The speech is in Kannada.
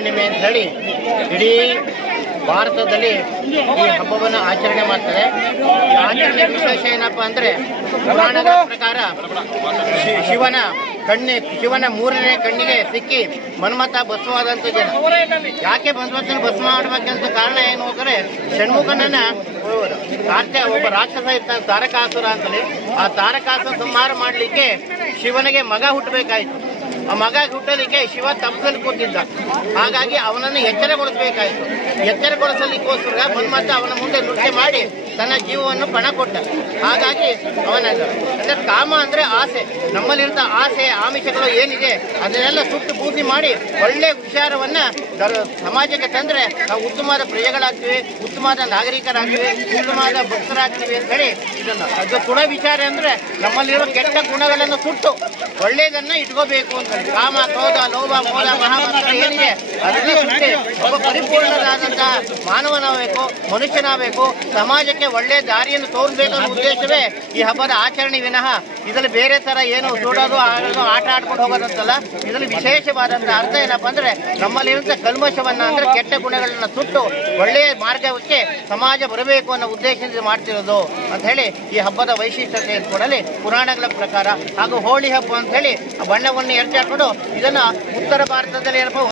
ಹುಣ್ಣಿಮೆ ಅಂತ ಹೇಳಿ ಇಡೀ ಭಾರತದಲ್ಲಿ ಈ ಹಬ್ಬವನ್ನು ಆಚರಣೆ ಮಾಡ್ತಾರೆ. ಈ ಆಚರಣೆ ವಿಶೇಷ ಏನಪ್ಪಾ ಅಂದ್ರೆ ಪುರಾಣಗಳ ಪ್ರಕಾರ ಶಿವನ ಮೂರನೇ ಕಣ್ಣಿಗೆ ಸಿಕ್ಕಿ ಮನ್ಮಥ ಭಸ್ಮವಾದಂಥ ಜನ. ಯಾಕೆ ಮನ್ಮಥನ ಭಸ್ಮ ಮಾಡ್ಬೇಕಂತ ಕಾರಣ ಏನು ಅಂದರೆ ಷಣ್ಮುಖನನ್ನ ಒಬ್ಬ ರಾಕ್ಷಸ ಇರ್ತಾನೆ ತಾರಕಾಸುರ ಅಂತಲೇ. ಆ ತಾರಕಾಸುರ ಸಂಹಾರ ಮಾಡಲಿಕ್ಕೆ ಶಿವನಿಗೆ ಮಗ ಹುಟ್ಟಬೇಕಾಯ್ತು. ಆ ಮಗ ಹುಟ್ಟಲಿಕ್ಕೆ ಶಿವ ತಪ್ಪದಲ್ಲಿ ಕೂತಿದ್ದ. ಹಾಗಾಗಿ ಅವನನ್ನು ಎಚ್ಚರಗೊಳಿಸಬೇಕಾಯಿತು. ಎಚ್ಚರಗೊಳಿಸಲಿಕ್ಕೋಸ್ಕರ ಮನ್ಮಥ ಅವನ ಮುಂದೆ ನೃತ್ಯ ಮಾಡಿ ತನ್ನ ಜೀವವನ್ನು ಪಣ ಕೊಟ್ಟ. ಹಾಗಾಗಿ ಅಂದ್ರೆ ಕಾಮ ಅಂದ್ರೆ ಆಸೆ, ನಮ್ಮಲ್ಲಿರುವಂಥ ಆಸೆ ಆಮಿಷಗಳು ಏನಿದೆ ಅದನ್ನೆಲ್ಲ ಸುಟ್ಟು ಬೂದಿ ಮಾಡಿ ಒಳ್ಳೆ ವಿಚಾರವನ್ನ ಸಮಾಜಕ್ಕೆ ತಂದ್ರೆ ನಾವು ಉತ್ತಮವಾದ ಪ್ರಜೆಗಳಾಗ್ತೀವಿ, ಉತ್ತಮವಾದ ನಾಗರಿಕರಾಗ್ತೀವಿ, ಉತ್ತಮವಾದ ಭಕ್ತರಾಗ್ತೀವಿ ಅಂತ ಹೇಳಿ ಇದನ್ನು ಅದು ಗುಣ ವಿಚಾರ ಅಂದ್ರೆ ನಮ್ಮಲ್ಲಿರುವ ಕೆಟ್ಟ ಗುಣಗಳನ್ನು ಸುಟ್ಟು ಒಳ್ಳೆಯದನ್ನ ಇಟ್ಕೋಬೇಕು ಅಂತ. ಕಾಮ, ಕ್ರೋಧ, ಲೋಭ, ಮೋಹ, ಮಹಾಭಕ್ತ ಏನಿದೆ ಅದನ್ನೇ ಸುಟ್ಟು ಒಬ್ಬ ಪರಿಪೂರ್ಣರಾದಂತಹ ಮಾನವನಾಗಬೇಕು, ಮನುಷ್ಯನಾಗಬೇಕು, ಸಮಾಜಕ್ಕೆ ಒಳ್ಳೆ ದಾರಿಯನ್ನು ತೋರಿಸಬೇಕು ಅನ್ನೋ ಉದ್ದೇಶವೇ ಈ ಹಬ್ಬದ ಆಚರಣೆ ವಿನಃ ಇದರಲ್ಲಿ ಬೇರೆ ತರ ಏನು ಸುಡೋದು ಆಡೋದು ಆಟ ಆಡ್ಕೊಂಡು ಹೋಗೋದಂತಲ್ಲ. ಇದರಲ್ಲಿ ವಿಶೇಷವಾದಂತಹ ಅರ್ಥ ಏನಪ್ಪಾ ಅಂದ್ರೆ ನಮ್ಮಲ್ಲಿರುವಂತಹ ಕಲ್ಮಶವನ್ನ ಅಂದ್ರೆ ಕೆಟ್ಟ ಗುಣಗಳನ್ನ ಸುಟ್ಟು ಒಳ್ಳೆಯ ಮಾರ್ಗಕ್ಕೆ ಸಮಾಜ ಬರಬೇಕು ಅನ್ನೋ ಉದ್ದೇಶದಿಂದ ಮಾಡ್ತಿರೋದು ಅಂತ ಹೇಳಿ ಈ ಹಬ್ಬದ ವೈಶಿಷ್ಟ್ಯತೆ ಕೊಡಲಿ ಪುರಾಣಗಳ ಪ್ರಕಾರ. ಹಾಗೂ ಹೋಳಿ ಹಬ್ಬ ಅಂತ ಹೇಳಿ ಬಣ್ಣವನ್ನು ಎರಚಾಕೊಂಡು ಇದನ್ನ ಉತ್ತರ ಭಾರತದಲ್ಲಿ ಏನಪ್ಪ